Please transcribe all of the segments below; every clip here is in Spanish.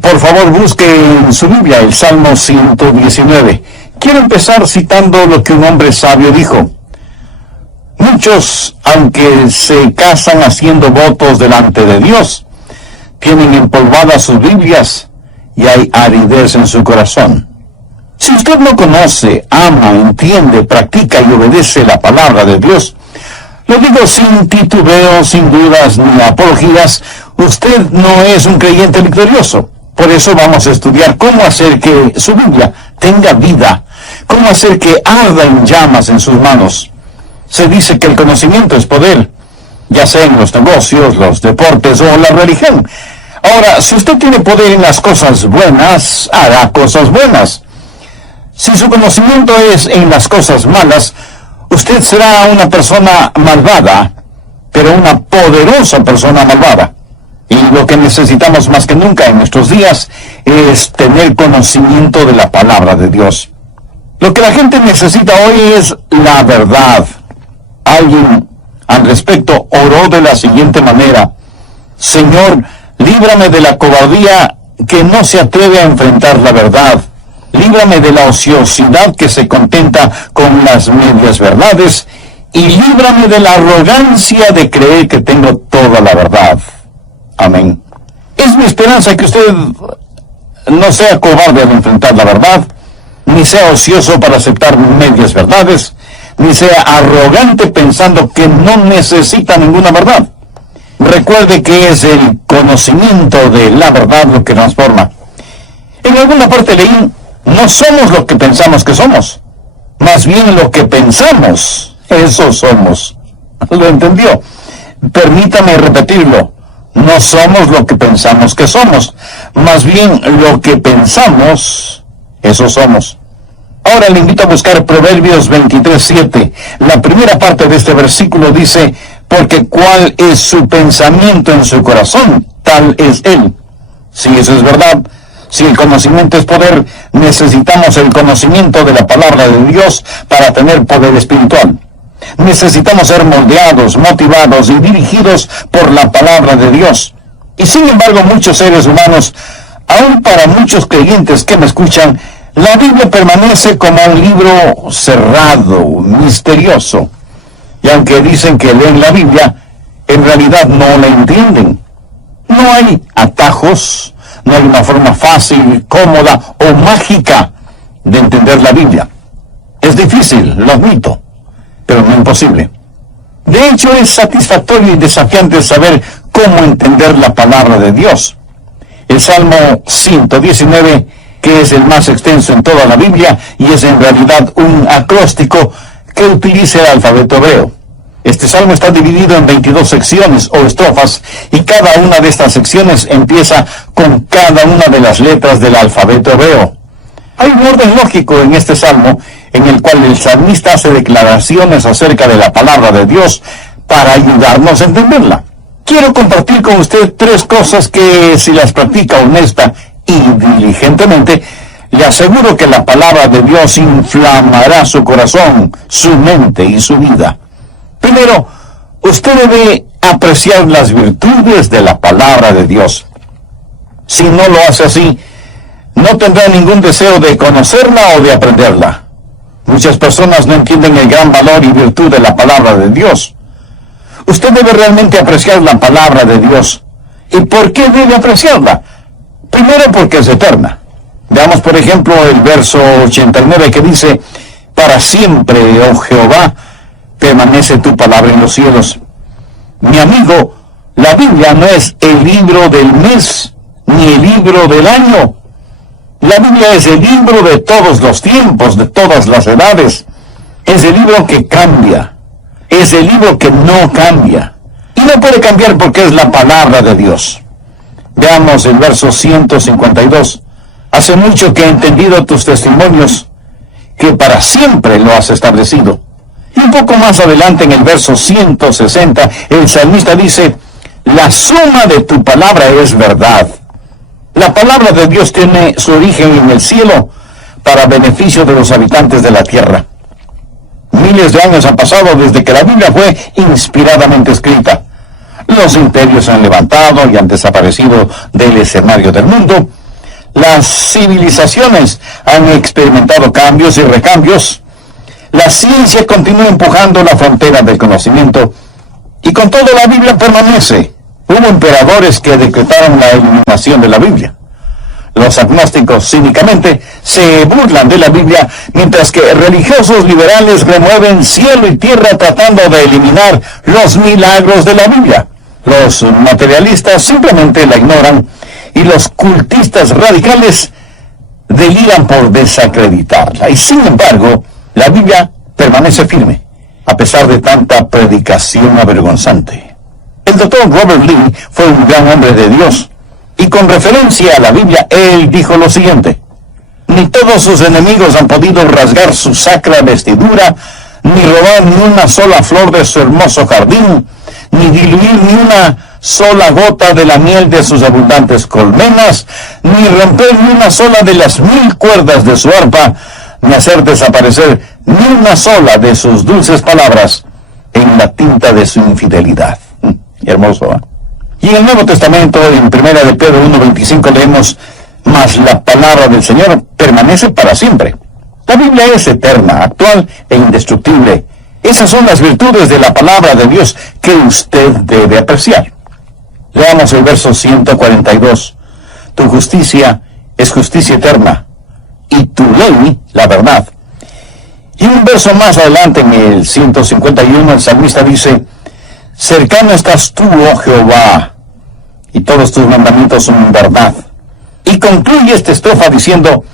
Por favor, busque en su Biblia el Salmo 119. Quiero empezar citando lo que un hombre sabio dijo. Muchos, aunque se casan haciendo votos delante de Dios, tienen empolvadas sus Biblias y hay aridez en su corazón. Si usted no conoce, ama, entiende, practica y obedece la palabra de Dios, lo digo sin titubeo, sin dudas ni apologías, usted no es un creyente victorioso. Por eso vamos a estudiar cómo hacer que su Biblia tenga vida, cómo hacer que arda en llamas en sus manos. Se dice que el conocimiento es poder, ya sea en los negocios, los deportes o la religión. Ahora, si usted tiene poder en las cosas buenas, hará cosas buenas. Si su conocimiento es en las cosas malas, usted será una persona malvada, pero una poderosa persona malvada. Y lo que necesitamos más que nunca en nuestros días es tener conocimiento de la palabra de Dios. Lo que la gente necesita hoy es la verdad. Alguien al respecto oró de la siguiente manera: Señor, líbrame de la cobardía que no se atreve a enfrentar la verdad. Líbrame de la ociosidad que se contenta con las medias verdades. Y líbrame de la arrogancia de creer que tengo toda la verdad. Amén. Es mi esperanza que usted no sea cobarde al enfrentar la verdad, ni sea ocioso para aceptar medias verdades, ni sea arrogante pensando que no necesita ninguna verdad. Recuerde que es el conocimiento de la verdad lo que transforma. En alguna parte leí, no somos lo que pensamos que somos, más bien lo que pensamos, eso somos. ¿Lo entendió? Permítame repetirlo. No somos lo que pensamos que somos, más bien lo que pensamos, eso somos. Ahora le invito a buscar Proverbios 23:7. La primera parte de este versículo dice, porque cuál es su pensamiento en su corazón, tal es él. Si eso es verdad, si el conocimiento es poder, necesitamos el conocimiento de la palabra de Dios para tener poder espiritual. Necesitamos ser moldeados, motivados y dirigidos por la palabra de Dios. Y sin embargo, muchos seres humanos, aun para muchos creyentes que me escuchan, la Biblia permanece como un libro cerrado, misterioso. Y aunque dicen que leen la Biblia, en realidad no la entienden. No hay atajos, no hay una forma fácil, cómoda o mágica de entender la Biblia. Es difícil, lo admito, pero no imposible. De hecho, es satisfactorio y desafiante saber cómo entender la palabra de Dios. El Salmo 119, que es el más extenso en toda la Biblia, y es en realidad un acróstico que utiliza el alfabeto hebreo. Este salmo está dividido en 22 secciones o estrofas, y cada una de estas secciones empieza con cada una de las letras del alfabeto hebreo. Hay un orden lógico en este salmo, en el cual el salmista hace declaraciones acerca de la palabra de Dios para ayudarnos a entenderla. Quiero compartir con usted 3 cosas que, si las practica honesta y diligentemente, le aseguro que la palabra de Dios inflamará su corazón, su mente y su vida. Primero, usted debe apreciar las virtudes de la palabra de Dios. Si no lo hace así, no tendrá ningún deseo de conocerla o de aprenderla. Muchas personas no entienden el gran valor y virtud de la palabra de Dios. Usted debe realmente apreciar la palabra de Dios. ¿Y por qué debe apreciarla? Primero, porque es eterna. Veamos, por ejemplo, el verso 89 que dice, para siempre, oh Jehová, permanece tu palabra en los cielos. Mi amigo, la Biblia no es el libro del mes, ni el libro del año. La Biblia es el libro de todos los tiempos, de todas las edades. Es el libro que cambia. Es el libro que no cambia. Y no puede cambiar porque es la palabra de Dios. Veamos el verso 152. Hace mucho que he entendido tus testimonios, que para siempre lo has establecido. Y un poco más adelante en el verso 160, el salmista dice, la suma de tu palabra es verdad. La palabra de Dios tiene su origen en el cielo para beneficio de los habitantes de la tierra. Miles de años han pasado desde que la Biblia fue inspiradamente escrita. Los imperios se han levantado y han desaparecido del escenario del mundo, Las civilizaciones han experimentado cambios y recambios. La ciencia continúa empujando la frontera del conocimiento y con todo la Biblia permanece. Hubo emperadores que decretaron la eliminación de la Biblia. Los agnósticos cínicamente se burlan de la Biblia, mientras que religiosos liberales remueven cielo y tierra tratando de eliminar los milagros de la Biblia. Los materialistas simplemente la ignoran y los cultistas radicales deliran por desacreditarla. Y sin embargo, la Biblia permanece firme, a pesar de tanta predicación avergonzante. El doctor Robert Lee fue un gran hombre de Dios, y con referencia a la Biblia, él dijo lo siguiente: ni todos sus enemigos han podido rasgar su sacra vestidura, ni robar ni una sola flor de su hermoso jardín, ni diluir ni una sola gota de la miel de sus abundantes colmenas, ni romper ni una sola de las 1000 cuerdas de su arpa, ni hacer desaparecer ni una sola de sus dulces palabras en la tinta de su infidelidad. Hermoso, ¿eh? Y en el Nuevo Testamento, en 1 de Pedro 1:25, leemos: mas la palabra del Señor permanece para siempre. La Biblia es eterna, actual e indestructible. Esas son las virtudes de la palabra de Dios que usted debe apreciar. Leamos el verso 142. Tu justicia es justicia eterna, y tu ley, la verdad. Y un verso más adelante, en el 151, el salmista dice: cercano estás tú, oh Jehová, y todos tus mandamientos son verdad. Y concluye esta estrofa diciendo: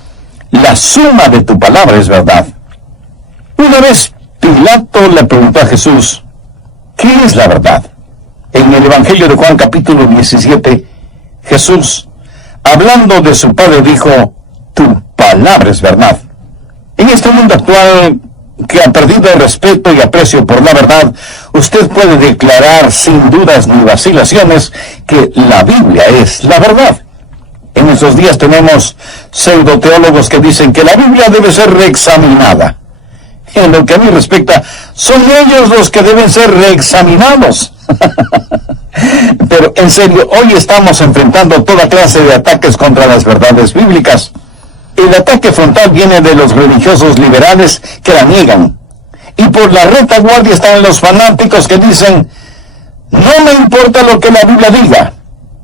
la suma de tu palabra es verdad. Una vez Pilato le preguntó a Jesús: ¿qué es la verdad? En el Evangelio de Juan capítulo 17, Jesús, hablando de su Padre, dijo: tu palabra es verdad. En este mundo actual, que ha perdido el respeto y aprecio por la verdad, usted puede declarar sin dudas ni vacilaciones que la Biblia es la verdad. En estos días tenemos pseudoteólogos que dicen que la Biblia debe ser reexaminada. En lo que a mí respecta, son ellos los que deben ser reexaminados. Pero en serio, hoy estamos enfrentando toda clase de ataques contra las verdades bíblicas. El ataque frontal viene de los religiosos liberales que la niegan. Y por la retaguardia están los fanáticos que dicen: no me importa lo que la Biblia diga,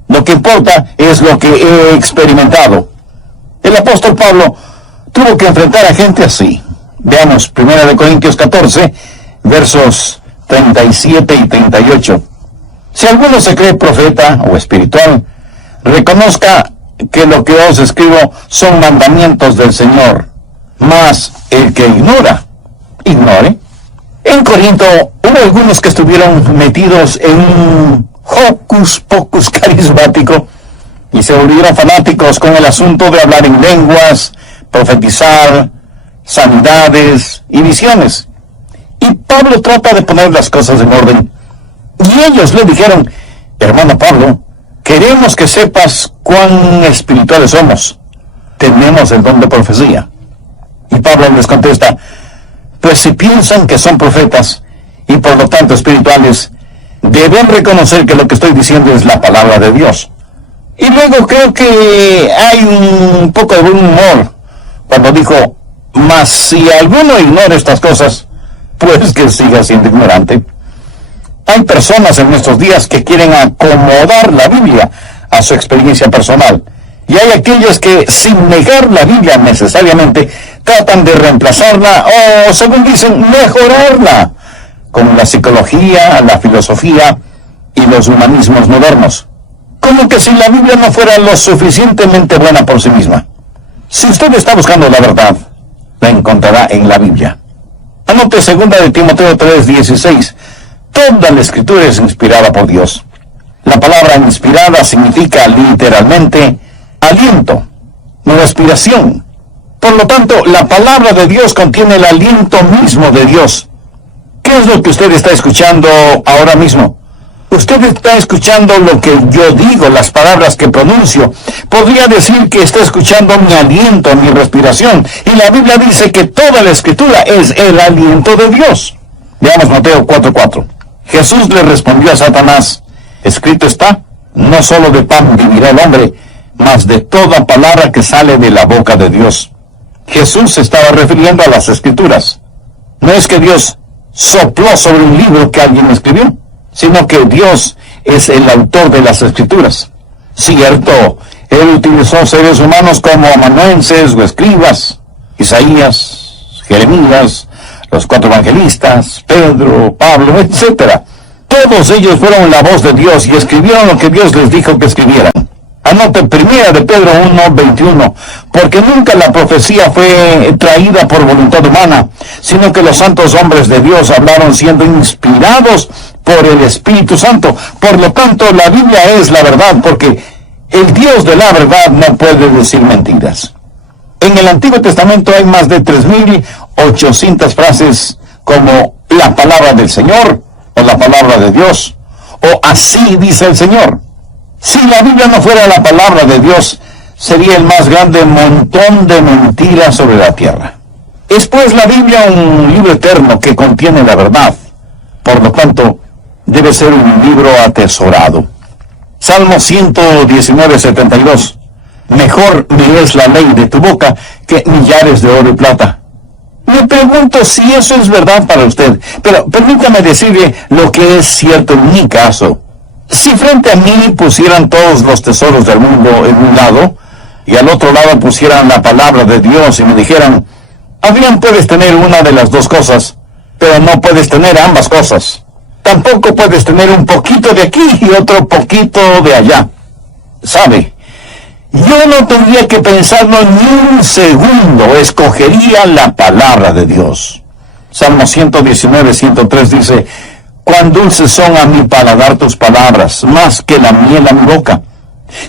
lo que importa es lo que he experimentado. El apóstol Pablo tuvo que enfrentar a gente así. Veamos 1 Corintios 14, versos 37 y 38. Si alguno se cree profeta o espiritual, reconozca que lo que os escribo son mandamientos del Señor. Mas el que ignora, ignore. En Corinto hubo algunos que estuvieron metidos en un hocus pocus carismático y se volvieron fanáticos con el asunto de hablar en lenguas, profetizar, sanidades y visiones. Y Pablo trata de poner las cosas en orden. Y ellos le dijeron: hermano Pablo, queremos que sepas cuán espirituales somos. Tenemos el don de profecía. Y Pablo les contesta: pues si piensan que son profetas y por lo tanto espirituales, deben reconocer que lo que estoy diciendo es la palabra de Dios. Y luego creo que hay un poco de buen humor cuando dijo: mas si alguno ignora estas cosas, pues que siga siendo ignorante. Hay personas en nuestros días que quieren acomodar la Biblia a su experiencia personal. Y hay aquellos que, sin negar la Biblia necesariamente, tratan de reemplazarla o, según dicen, mejorarla, con la psicología, la filosofía y los humanismos modernos. Como que si la Biblia no fuera lo suficientemente buena por sí misma. Si usted está buscando la verdad, la encontrará en la Biblia. Anote 2 de Timoteo 3:16. Toda la Escritura es inspirada por Dios. La palabra inspirada significa literalmente aliento, respiración. Por lo tanto, la palabra de Dios contiene el aliento mismo de Dios. ¿Qué es lo que usted está escuchando ahora mismo? Usted está escuchando lo que yo digo, las palabras que pronuncio. Podría decir que está escuchando mi aliento, mi respiración. Y la Biblia dice que toda la Escritura es el aliento de Dios. Veamos Mateo 4:4. Jesús le respondió a Satanás: escrito está, no solo de pan vivirá el hombre, mas de toda palabra que sale de la boca de Dios. Jesús se estaba refiriendo a las Escrituras. No es que Dios sopló sobre un libro que alguien escribió, sino que Dios es el autor de las Escrituras. Cierto, Él utilizó seres humanos como amanuenses o escribas, Isaías, Jeremías, los 4 evangelistas, Pedro, Pablo, etc. Todos ellos fueron la voz de Dios y escribieron lo que Dios les dijo que escribieran. Anote 1 de Pedro 1:21, porque nunca la profecía fue traída por voluntad humana, sino que los santos hombres de Dios hablaron siendo inspirados por el Espíritu Santo. Por lo tanto, la Biblia es la verdad, porque el Dios de la verdad no puede decir mentiras. En el Antiguo Testamento hay más de 3.800 frases como la palabra del Señor, o la palabra de Dios, o así dice el Señor. Si la Biblia no fuera la palabra de Dios, sería el más grande montón de mentiras sobre la tierra. Es pues la Biblia un libro eterno que contiene la verdad. Por lo tanto, debe ser un libro atesorado. Salmo 119:72. Mejor me es la ley de tu boca que millares de oro y plata. Me pregunto si eso es verdad para usted, pero permítame decirle lo que es cierto en mi caso. Si frente a mí pusieran todos los tesoros del mundo en un lado, y al otro lado pusieran la palabra de Dios y me dijeran, Adrián, puedes tener una de las dos cosas, pero no puedes tener ambas cosas. Tampoco puedes tener un poquito de aquí y otro poquito de allá. ¿Sabe? Yo no tendría que pensarlo ni un segundo, escogería la palabra de Dios. Salmo 119:103 dice, cuán dulces son a mi paladar tus palabras, más que la miel a mi boca.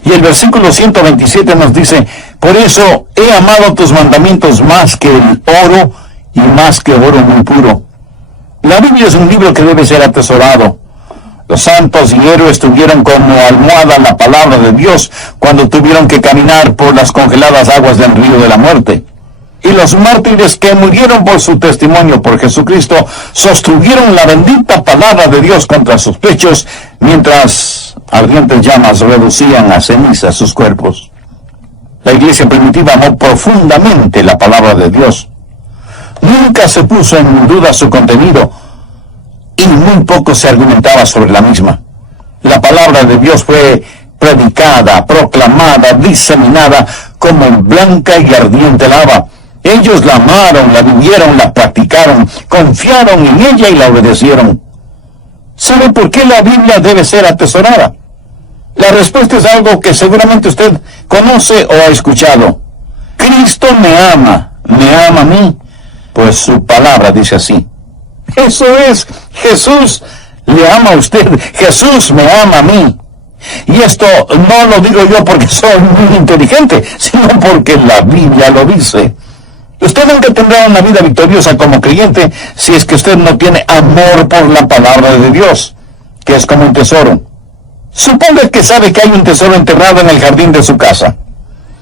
Y el versículo 127 nos dice, por eso he amado tus mandamientos más que el oro y más que oro muy puro. La Biblia es un libro que debe ser atesorado. Los santos y héroes tuvieron como almohada la palabra de Dios cuando tuvieron que caminar por las congeladas aguas del río de la muerte. Y los mártires que murieron por su testimonio por Jesucristo sostuvieron la bendita palabra de Dios contra sus pechos, mientras ardientes llamas reducían a ceniza sus cuerpos. La iglesia primitiva amó profundamente la palabra de Dios. Nunca se puso en duda su contenido, y muy poco se argumentaba sobre la misma. La palabra de Dios fue predicada, proclamada, diseminada como en blanca y ardiente lava. Ellos la amaron, la vivieron, la practicaron, confiaron en ella y la obedecieron. ¿Sabe por qué la Biblia debe ser atesorada? La respuesta es algo que seguramente usted conoce o ha escuchado. Cristo me ama a mí, pues su palabra dice así. Eso es, Jesús le ama a usted, Jesús me ama a mí. Y esto no lo digo yo porque soy muy inteligente, sino porque la Biblia lo dice. Usted nunca tendrá una vida victoriosa como creyente si es que usted no tiene amor por la palabra de Dios, que es como un tesoro. Suponga que sabe que hay un tesoro enterrado en el jardín de su casa.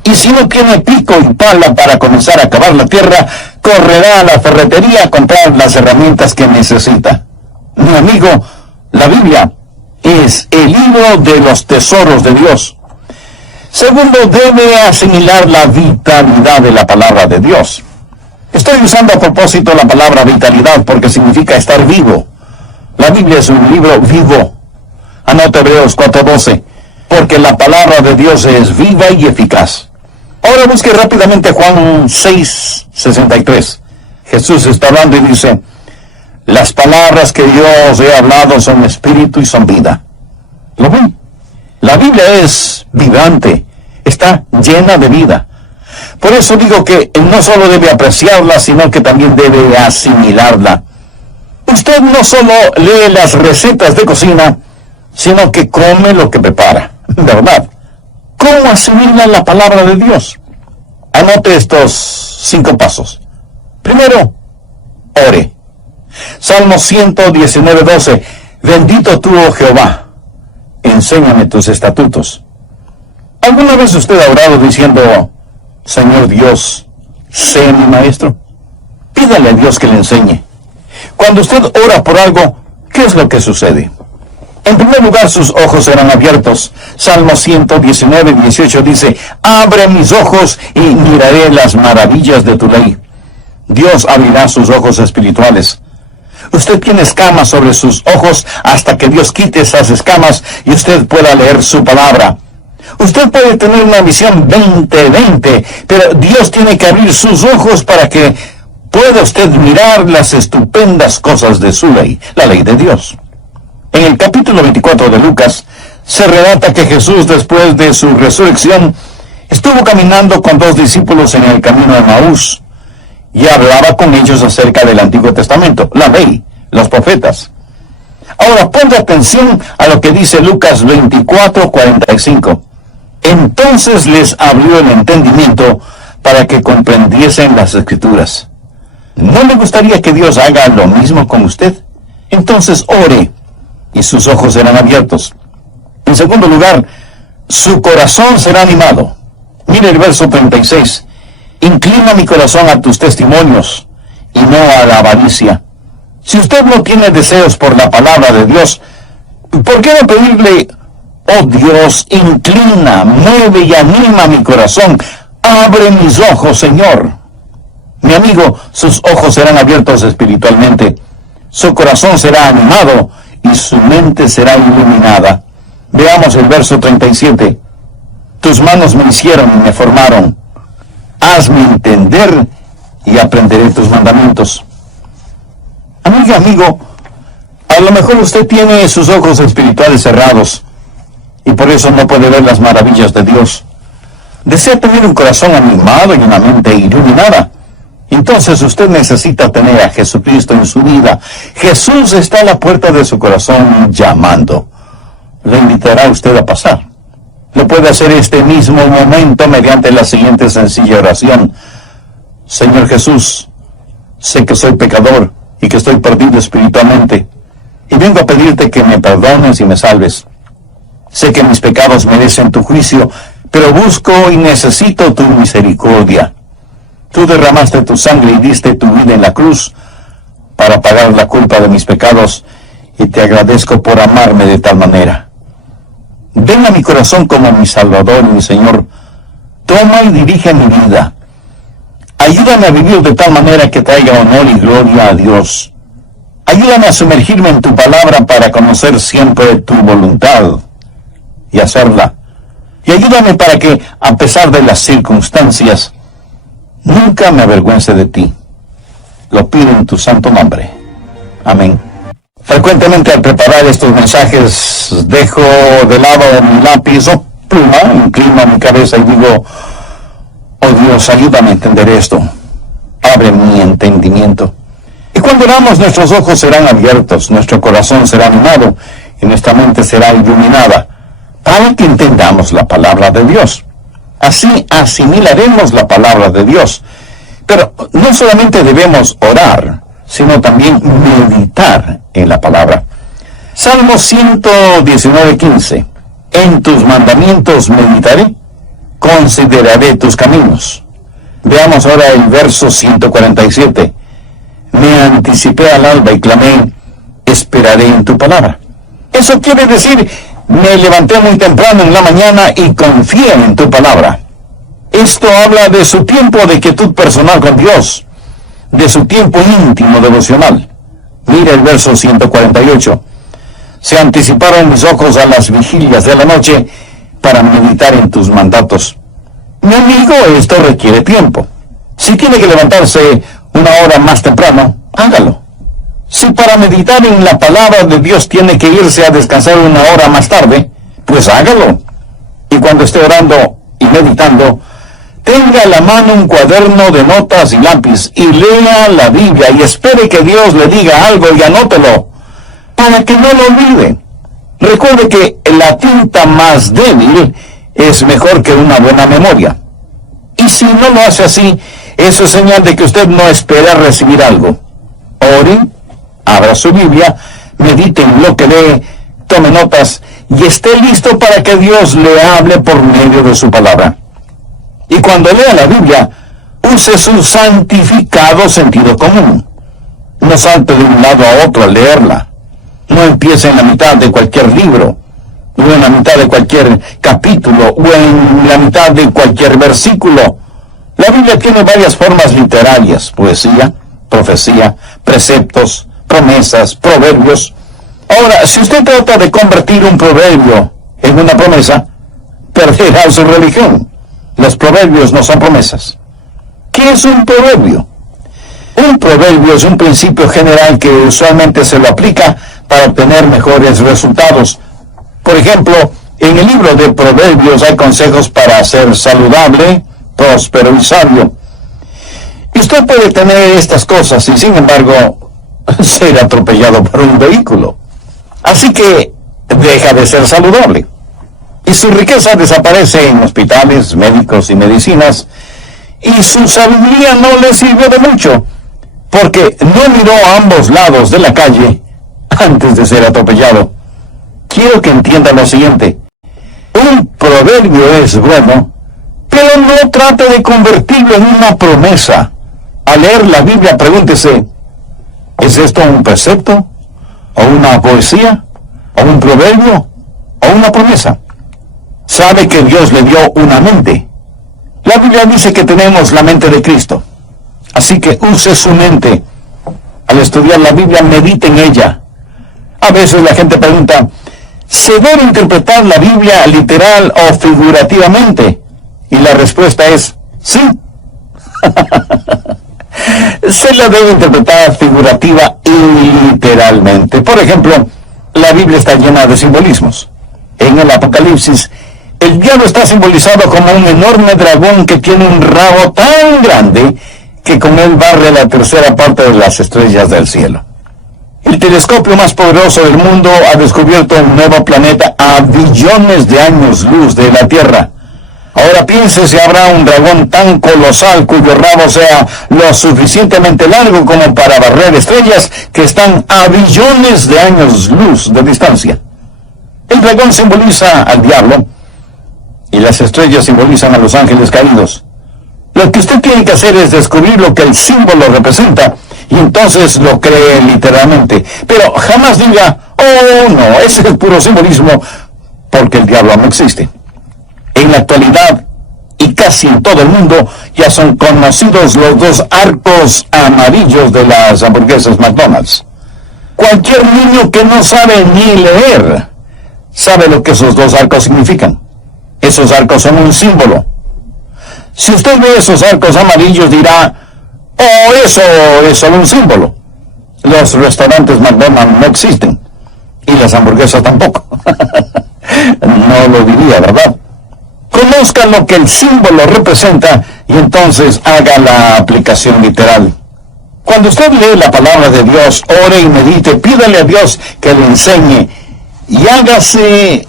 Y si no tiene pico y pala para comenzar a cavar la tierra, correrá a la ferretería a comprar las herramientas que necesita. Mi amigo, la Biblia es el libro de los tesoros de Dios. Segundo, debe asimilar la vitalidad de la palabra de Dios. Estoy usando a propósito la palabra vitalidad porque significa estar vivo. La Biblia es un libro vivo. Anote Hebreos 4:12, porque la palabra de Dios es viva y eficaz. Ahora busque rápidamente Juan 6:63. Jesús está hablando y dice, las palabras que yo os he hablado son espíritu y son vida. ¿Lo ven? La Biblia es vibrante, está llena de vida. Por eso digo que no solo debe apreciarla, sino que también debe asimilarla. Usted no solo lee las recetas de cocina, sino que come lo que prepara. ¿Verdad? ¿Cómo asimila la palabra de Dios? Anote estos 5 pasos. Primero, ore. Salmo 119:12. Bendito tú, oh Jehová, enséñame tus estatutos. ¿Alguna vez usted ha orado diciendo, Señor Dios, sé mi maestro? Pídale a Dios que le enseñe. Cuando usted ora por algo, ¿qué es lo que sucede? En primer lugar, sus ojos serán abiertos. Salmo 119, 18 dice, abre mis ojos y miraré las maravillas de tu ley. Dios abrirá sus ojos espirituales. Usted tiene escamas sobre sus ojos hasta que Dios quite esas escamas y usted pueda leer su palabra. Usted puede tener una visión 20/20, pero Dios tiene que abrir sus ojos para que pueda usted mirar las estupendas cosas de su ley, la ley de Dios. En el capítulo 24 de Lucas, se relata que Jesús, después de su resurrección, estuvo caminando con 2 discípulos en el camino de Maús, y hablaba con ellos acerca del Antiguo Testamento, la ley, los profetas. Ahora, ponga atención a lo que dice Lucas 24:45. Entonces les abrió el entendimiento para que comprendiesen las Escrituras. ¿No le gustaría que Dios haga lo mismo con usted? Entonces ore, y sus ojos serán abiertos. En segundo lugar, su corazón será animado. Mire el verso 36. Inclina mi corazón a tus testimonios, y no a la avaricia. Si usted no tiene deseos por la palabra de Dios, ¿por qué no pedirle, oh Dios, inclina, mueve y anima mi corazón? Abre mis ojos, Señor. Mi amigo, sus ojos serán abiertos espiritualmente. Su corazón será animado y su mente será iluminada. Veamos el verso 37. Tus manos me hicieron y me formaron. Hazme entender y aprenderé tus mandamientos. Amiga, amigo, a lo mejor usted tiene sus ojos espirituales cerrados y por eso no puede ver las maravillas de Dios. Desea tener un corazón animado y una mente iluminada. Entonces usted necesita tener a Jesucristo en su vida. Jesús está a la puerta de su corazón llamando. Le invitará a usted a pasar. Lo puede hacer este mismo momento mediante la siguiente sencilla oración. Señor Jesús, sé que soy pecador y que estoy perdido espiritualmente, y vengo a pedirte que me perdones y me salves. Sé que mis pecados merecen tu juicio, pero busco y necesito tu misericordia. Tú derramaste tu sangre y diste tu vida en la cruz para pagar la culpa de mis pecados, y te agradezco por amarme de tal manera. Ven a mi corazón como mi Salvador y mi Señor. Toma y dirige mi vida. Ayúdame a vivir de tal manera que traiga honor y gloria a Dios. Ayúdame a sumergirme en tu palabra para conocer siempre tu voluntad y hacerla. Y ayúdame para que, a pesar de las circunstancias, nunca me avergüence de ti. Lo pido en tu santo nombre. Amén. Frecuentemente al preparar estos mensajes dejo de lado mi lápiz o pluma, inclino mi cabeza y digo, oh Dios, ayúdame a entender esto. Abre mi entendimiento. Y cuando oramos, nuestros ojos serán abiertos, nuestro corazón será animado y nuestra mente será iluminada para que entendamos la palabra de Dios. Así asimilaremos la palabra de Dios. Pero no solamente debemos orar, sino también meditar en la palabra. Salmo 119:15. En tus mandamientos meditaré, consideraré tus caminos. Veamos ahora el verso 147. Me anticipé al alba y clamé, esperaré en tu palabra. Eso quiere decir, me levanté muy temprano en la mañana y confié en tu palabra. Esto habla de su tiempo de quietud personal con Dios, de su tiempo íntimo devocional. Mira el verso 148. Se anticiparon mis ojos a las vigilias de la noche para meditar en tus mandatos. Mi amigo, esto requiere tiempo. Si tiene que levantarse una hora más temprano, hágalo. Si para meditar en la palabra de Dios tiene que irse a descansar una hora más tarde, pues hágalo. Y cuando esté orando y meditando, tenga a la mano un cuaderno de notas y lápiz y lea la Biblia y espere que Dios le diga algo y anótelo, para que no lo olvide. Recuerde que la tinta más débil es mejor que una buena memoria. Y si no lo hace así, eso es señal de que usted no espera recibir algo. Ore, abra su Biblia, medite en lo que lee, tome notas y esté listo para que Dios le hable por medio de su palabra. Y cuando lea la Biblia, use su santificado sentido común. No salte de un lado a otro al leerla. No empieza en la mitad de cualquier libro, o en la mitad de cualquier capítulo, o en la mitad de cualquier versículo. La Biblia tiene varias formas literarias: poesía, profecía, preceptos, promesas, proverbios. Ahora, si usted trata de convertir un proverbio en una promesa, perderá su religión. Los proverbios no son promesas. ¿Qué es un proverbio? Un proverbio es un principio general que usualmente se lo aplica para obtener mejores resultados. Por ejemplo, en el libro de Proverbios hay consejos para ser saludable, próspero y sabio. Y usted puede tener estas cosas y, sin embargo, ser atropellado por un vehículo. Así que deja de ser saludable. Y su riqueza desaparece en hospitales, médicos y medicinas. Y su sabiduría no le sirvió de mucho, porque no miró a ambos lados de la calle antes de ser atropellado. Quiero que entiendan lo siguiente: un proverbio es bueno, pero no trate de convertirlo en una promesa. Al leer la Biblia, pregúntese: ¿es esto un precepto? ¿O una poesía? ¿O un proverbio? ¿O una promesa? Sabe que Dios le dio una mente. La Biblia dice que tenemos la mente de Cristo. Así que use su mente. Al estudiar la Biblia, medite en ella. A veces la gente pregunta: ¿se debe interpretar la Biblia literal o figurativamente? Y la respuesta es sí. Se la debe interpretar figurativa y literalmente. Por ejemplo, la Biblia está llena de simbolismos. En el Apocalipsis, el diablo está simbolizado como un enorme dragón que tiene un rabo tan grande que con él barre la tercera parte de las estrellas del cielo. El telescopio más poderoso del mundo ha descubierto un nuevo planeta a billones de años luz de la Tierra. Ahora piense si habrá un dragón tan colosal cuyo rabo sea lo suficientemente largo como para barrer estrellas que están a billones de años luz de distancia. El dragón simboliza al diablo y las estrellas simbolizan a los ángeles caídos. Lo que usted tiene que hacer es descubrir lo que el símbolo representa y entonces lo cree literalmente. Pero jamás diga: oh no, ese es puro simbolismo, porque el diablo no existe. En la actualidad, y casi en todo el mundo, ya son conocidos los dos arcos amarillos de las hamburguesas McDonald's. Cualquier niño que no sabe ni leer sabe lo que esos dos arcos significan. Esos arcos son un símbolo. Si usted ve esos arcos amarillos, dirá: oh, eso es solo un símbolo. Los restaurantes McDonald's no existen, y las hamburguesas tampoco. No lo diría, ¿verdad? Conozca lo que el símbolo representa y entonces haga la aplicación literal. Cuando usted lee la palabra de Dios, ore y medite, pídale a Dios que le enseñe y hágase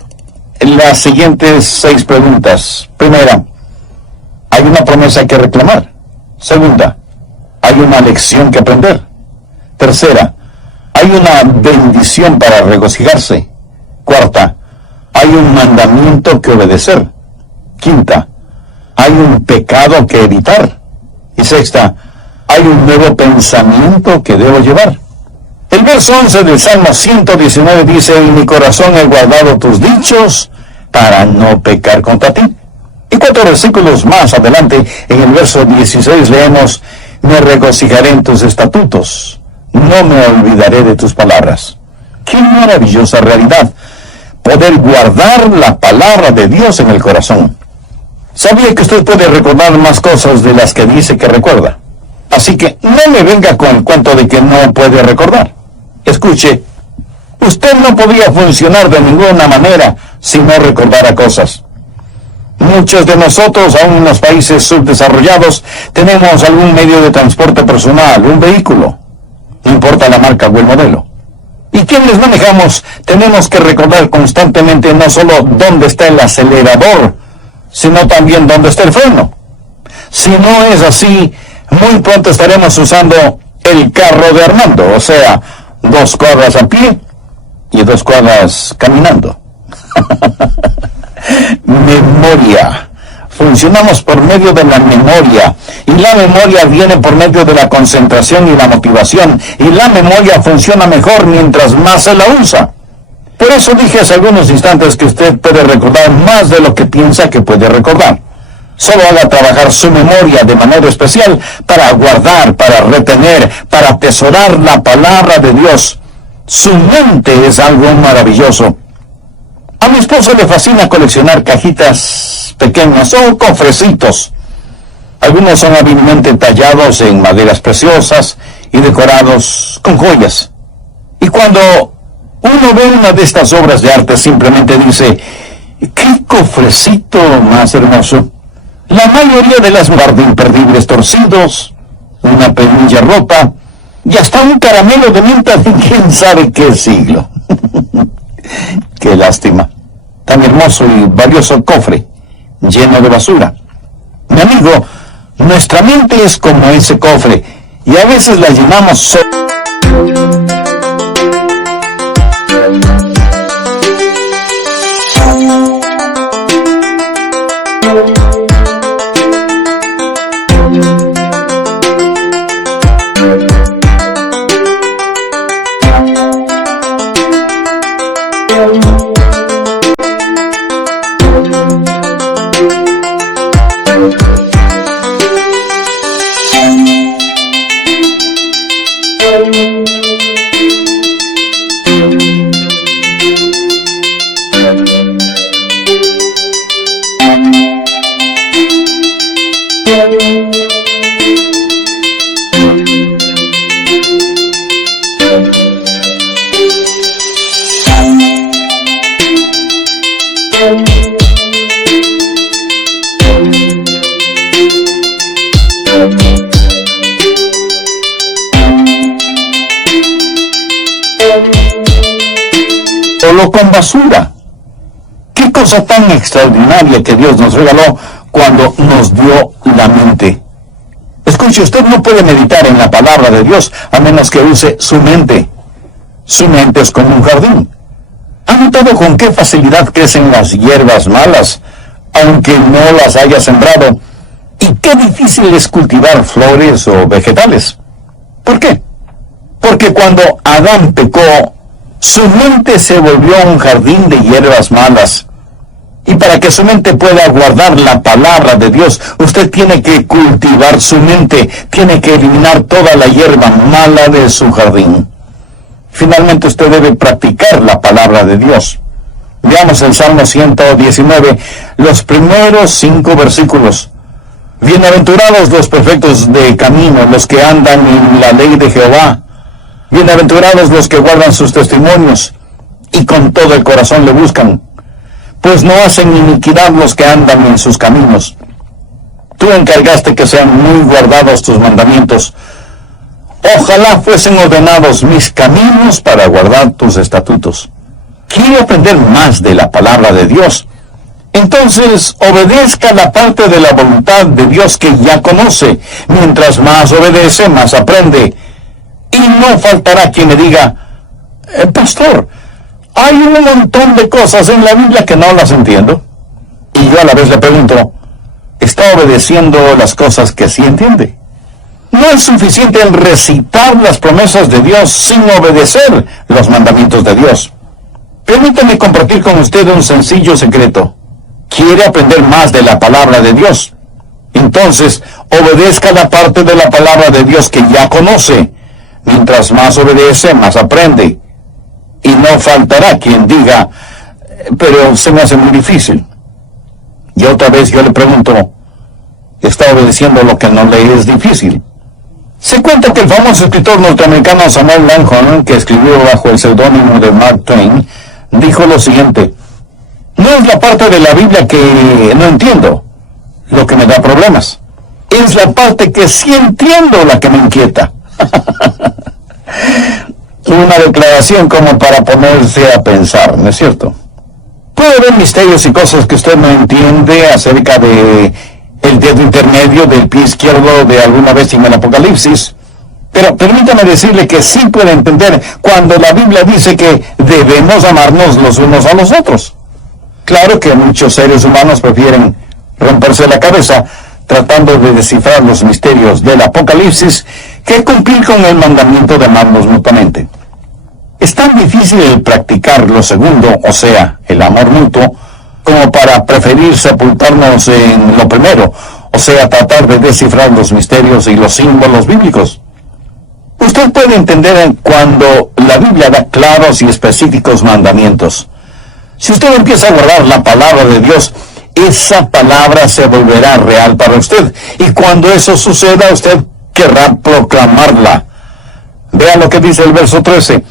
las siguientes 6 preguntas. Primera, ¿hay una promesa que reclamar? Segunda, ¿hay una lección que aprender? Tercera, ¿hay una bendición para regocijarse? Cuarta, ¿hay un mandamiento que obedecer? Quinta, ¿hay un pecado que evitar? Y sexta, ¿hay un nuevo pensamiento que debo llevar? El verso 11 del Salmo 119 dice: en mi corazón he guardado tus dichos para no pecar contra ti. Y 4 versículos más adelante, en el verso 16 leemos: me regocijaré en tus estatutos, no me olvidaré de tus palabras. ¡Qué maravillosa realidad! Poder guardar la palabra de Dios en el corazón. ¿Sabía que usted puede recordar más cosas de las que dice que recuerda? Así que no me venga con el cuento de que no puede recordar. Escuche, usted no podría funcionar de ninguna manera si no recordara cosas. Muchos de nosotros, aún en los países subdesarrollados, tenemos algún medio de transporte personal, un vehículo, no importa la marca o el modelo. Y quienes manejamos tenemos que recordar constantemente no solo dónde está el acelerador, sino también dónde está el freno. Si no es así, muy pronto estaremos usando el carro de Armando, o sea, 2 cuadras a pie y 2 cuadras caminando. Memoria, funcionamos por medio de la memoria, y la memoria viene por medio de la concentración y la motivación, y la memoria funciona mejor mientras más se la usa. Por eso dije hace algunos instantes que usted puede recordar más de lo que piensa que puede recordar. Solo haga trabajar su memoria de manera especial para guardar, para retener, para atesorar la palabra de Dios. Su mente es algo maravilloso. A mi esposo le fascina coleccionar cajitas pequeñas o cofrecitos. Algunos son hábilmente tallados en maderas preciosas y decorados con joyas. Y cuando uno ve una de estas obras de arte, simplemente dice, ¡qué cofrecito más hermoso! La mayoría de las guarda imperdibles torcidos, una penilla rota y hasta un caramelo de menta de quién sabe qué siglo. ¡Qué lástima! Tan hermoso y valioso cofre, lleno de basura. Mi amigo, nuestra mente es como ese cofre, y a veces la llenamos solo con basura. ¡Qué cosa tan extraordinaria que Dios nos regaló cuando nos dio la mente! Escuche, usted no puede meditar en la palabra de Dios a menos que use su mente. Su mente es como un jardín. ¿Ha notado con qué facilidad crecen las hierbas malas, aunque no las haya sembrado? ¿Y qué difícil es cultivar flores o vegetales? ¿Por qué? Porque cuando Adán pecó, su mente se volvió un jardín de hierbas malas. Y para que su mente pueda guardar la palabra de Dios, usted tiene que cultivar su mente, tiene que eliminar toda la hierba mala de su jardín. Finalmente usted debe practicar la palabra de Dios. Veamos el Salmo 119, los primeros 5 versículos. Bienaventurados los perfectos de camino, los que andan en la ley de Jehová. Bienaventurados los que guardan sus testimonios y con todo el corazón le buscan, pues no hacen iniquidad los que andan en sus caminos. Tú encargaste que sean muy guardados tus mandamientos. Ojalá fuesen ordenados mis caminos para guardar tus estatutos. ¿Quiere aprender más de la palabra de Dios? Entonces obedezca la parte de la voluntad de Dios que ya conoce. Mientras más obedece, más aprende. Y no faltará quien le diga, pastor, hay un montón de cosas en la Biblia que no las entiendo. Y yo a la vez le pregunto, ¿está obedeciendo las cosas que sí entiende? No es suficiente el recitar las promesas de Dios sin obedecer los mandamientos de Dios. Permítame compartir con usted un sencillo secreto. ¿Quiere aprender más de la palabra de Dios? Entonces, obedezca la parte de la palabra de Dios que ya conoce. Mientras más obedece, más aprende. Y no faltará quien diga, pero se me hace muy difícil. Y otra vez yo le pregunto, ¿está obedeciendo lo que no le es difícil? Se cuenta que el famoso escritor norteamericano Samuel Langhorne, que escribió bajo el seudónimo de Mark Twain, dijo lo siguiente: no es la parte de la Biblia que no entiendo lo que me da problemas, es la parte que sí entiendo la que me inquieta. Una declaración como para ponerse a pensar, ¿no es cierto? Puede haber misterios y cosas que usted no entiende acerca de el dedo intermedio del pie izquierdo de alguna vez en el Apocalipsis, pero permítame decirle que sí puede entender cuando la Biblia dice que debemos amarnos los unos a los otros. Claro que muchos seres humanos prefieren romperse la cabeza tratando de descifrar los misterios del Apocalipsis que cumplir con el mandamiento de amarnos mutuamente. Es tan difícil el practicar lo segundo, o sea, el amor mutuo, como para preferir sepultarnos en lo primero, o sea, tratar de descifrar los misterios y los símbolos bíblicos. Usted puede entender cuando la Biblia da claros y específicos mandamientos. Si usted empieza a guardar la palabra de Dios, esa palabra se volverá real para usted. Y cuando eso suceda, usted querrá proclamarla. Vea lo que dice el verso 13.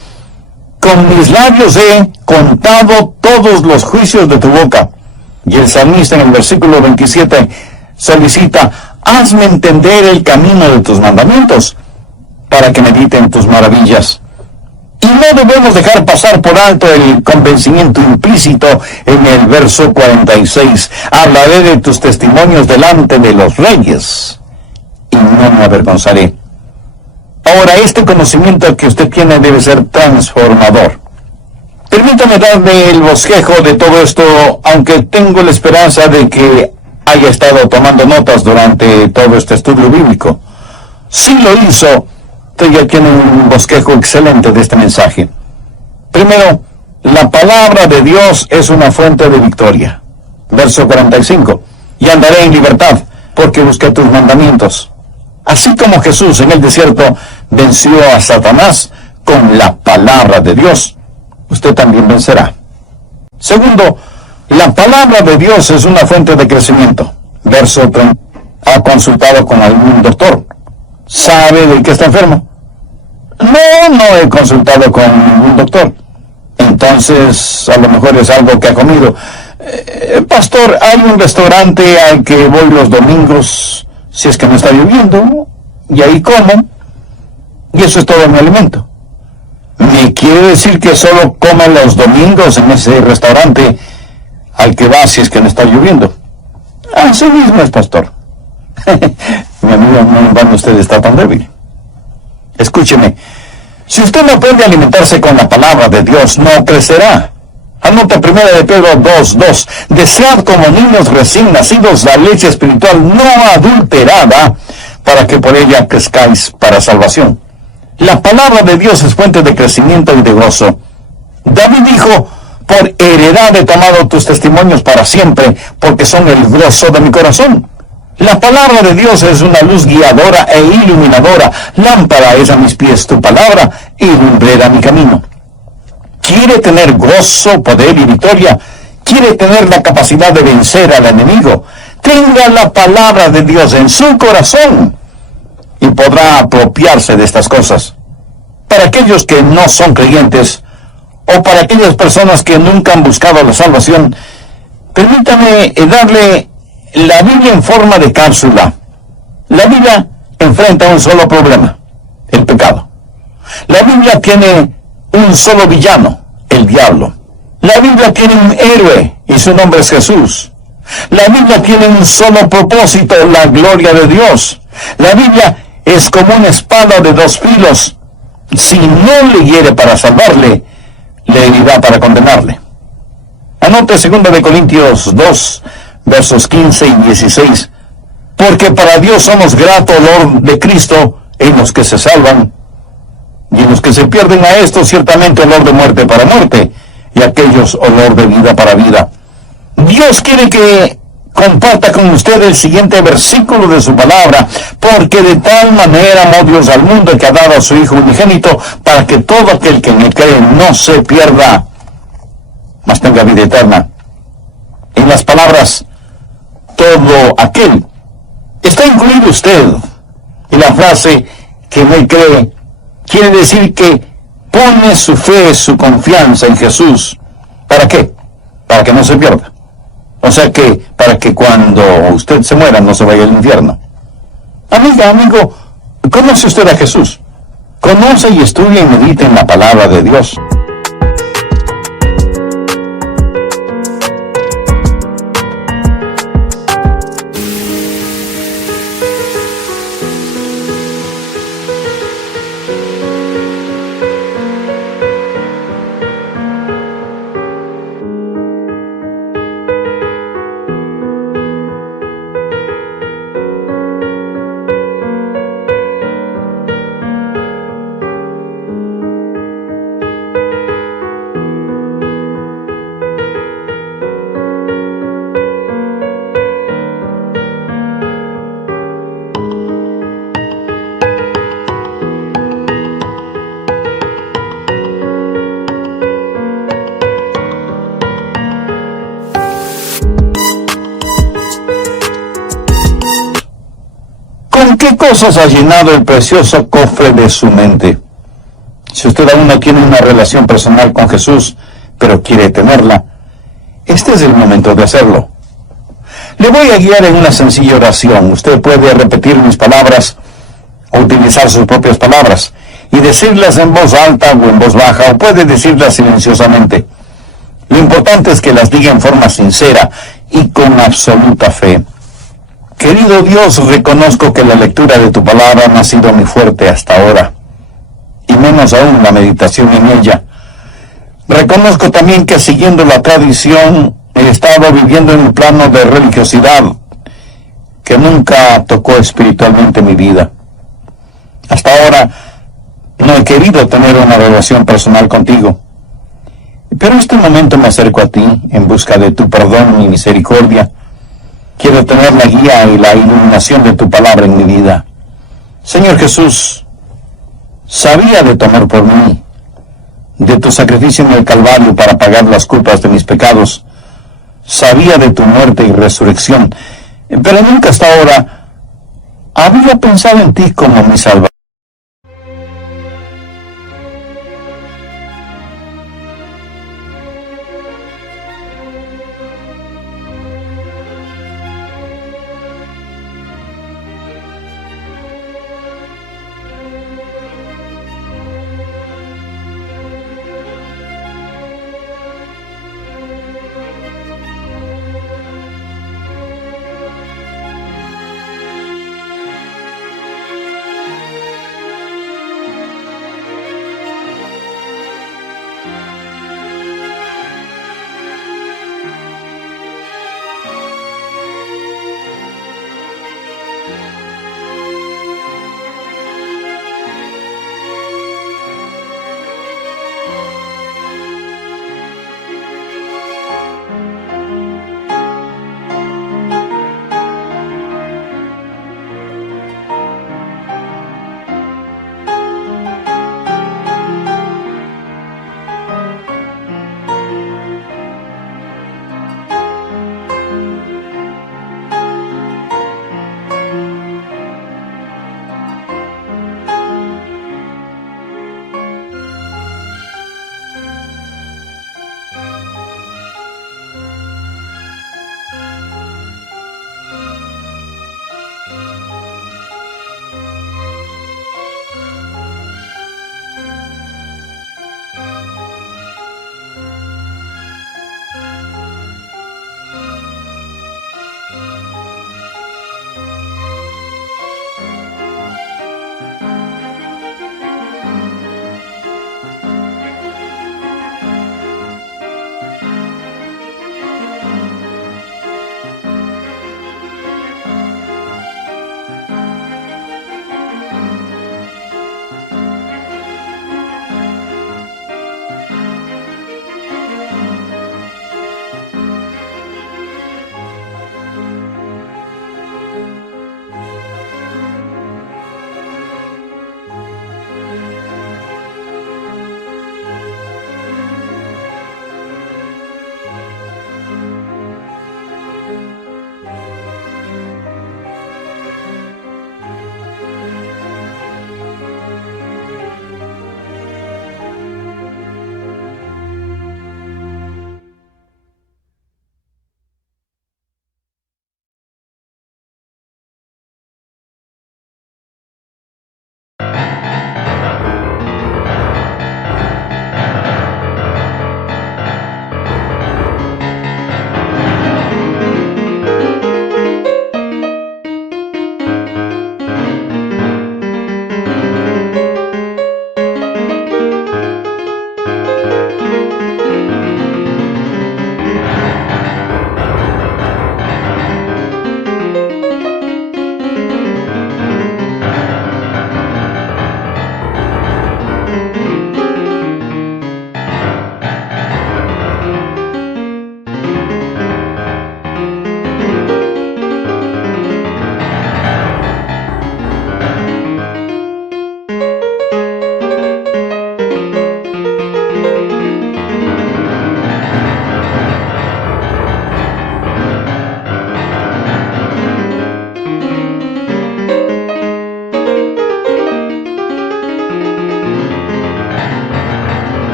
Con mis labios he contado todos los juicios de tu boca. Y el salmista en el versículo 27 solicita, hazme entender el camino de tus mandamientos, para que medite en tus maravillas. Y no debemos dejar pasar por alto el convencimiento implícito en el verso 46. Hablaré de tus testimonios delante de los reyes, y no me avergonzaré. Ahora, este conocimiento que usted tiene debe ser transformador. Permítame darle el bosquejo de todo esto, aunque tengo la esperanza de que haya estado tomando notas durante todo este estudio bíblico. Si lo hizo, usted ya tiene un bosquejo excelente de este mensaje. Primero, la palabra de Dios es una fuente de victoria. Verso 45. Y andaré en libertad, porque busqué tus mandamientos. Así como Jesús en el desierto venció a Satanás con la palabra de Dios, usted también vencerá. Segundo, la palabra de Dios es una fuente de crecimiento. Verso 30. ¿Ha consultado con algún doctor? ¿Sabe de qué está enfermo? No he consultado con ningún doctor. Entonces, a lo mejor es algo que ha comido. Pastor, hay un restaurante al que voy los domingos, si es que no está lloviendo, y ahí como, y eso es todo mi alimento. ¿Me quiere decir que solo come los domingos en ese restaurante al que va si es que no está lloviendo? Así mismo es, pastor. Mi amigo, no en vano usted está tan débil. Escúcheme, si usted no aprende a alimentarse con la palabra de Dios, no crecerá. Anota 1 de Pedro 2:2. Desead como niños recién nacidos la leche espiritual no adulterada, para que por ella crezcáis para salvación. La palabra de Dios es fuente de crecimiento y de gozo. David dijo, por heredad he tomado tus testimonios para siempre, porque son el gozo de mi corazón. La palabra de Dios es una luz guiadora e iluminadora. Lámpara es a mis pies tu palabra y lumbrera mi camino. ¿Quiere tener gozo, poder y victoria? ¿Quiere tener la capacidad de vencer al enemigo? Tenga la palabra de Dios en su corazón y podrá apropiarse de estas cosas. Para aquellos que no son creyentes o para aquellas personas que nunca han buscado la salvación, permítame darle la Biblia en forma de cápsula. La Biblia enfrenta un solo problema, el pecado. La Biblia tiene un solo villano, el diablo. La Biblia tiene un héroe y su nombre es Jesús. La Biblia tiene un solo propósito, la gloria de Dios. La Biblia es como una espada de dos filos. Si no le hiere para salvarle, le herirá para condenarle. Anote 2 Corintios 2, versos 15 y 16. Porque para Dios somos grato olor de Cristo en los que se salvan, y en los que se pierden a estos ciertamente olor de muerte para muerte, y aquellos olor de vida para vida. Dios quiere que comparta con usted el siguiente versículo de su palabra, porque de tal manera amó Dios al mundo que ha dado a su Hijo unigénito, para que todo aquel que en él cree no se pierda, mas tenga vida eterna. En las palabras, todo aquel, está incluido usted. Y la frase, que en él cree, quiere decir que pone su fe, su confianza en Jesús. ¿Para qué? Para que no se pierda. O sea que, para que cuando usted se muera no se vaya al infierno. Amiga, amigo, ¿conoce usted a Jesús? Conoce y estudia y medita en la palabra de Dios. qué cosas ha llenado el precioso cofre de su mente? Si usted aún no tiene una relación personal con Jesús, pero quiere tenerla, este es el momento de hacerlo. Le voy a guiar en una sencilla oración. Usted puede repetir mis palabras o utilizar sus propias palabras y decirlas en voz alta o en voz baja, o puede decirlas silenciosamente. Lo importante es que las diga en forma sincera y con absoluta fe. Querido Dios, reconozco que la lectura de tu palabra no ha sido muy fuerte hasta ahora, y menos aún la meditación en ella. Reconozco también que siguiendo la tradición he estado viviendo en un plano de religiosidad que nunca tocó espiritualmente mi vida. Hasta ahora no he querido tener una relación personal contigo. Pero en este momento me acerco a ti en busca de tu perdón y misericordia. Quiero tener la guía y la iluminación de tu palabra en mi vida. Señor Jesús, sabía de tu amor por mí, de tu sacrificio en el Calvario para pagar las culpas de mis pecados. Sabía de tu muerte y resurrección, pero nunca hasta ahora había pensado en ti como mi Salvador.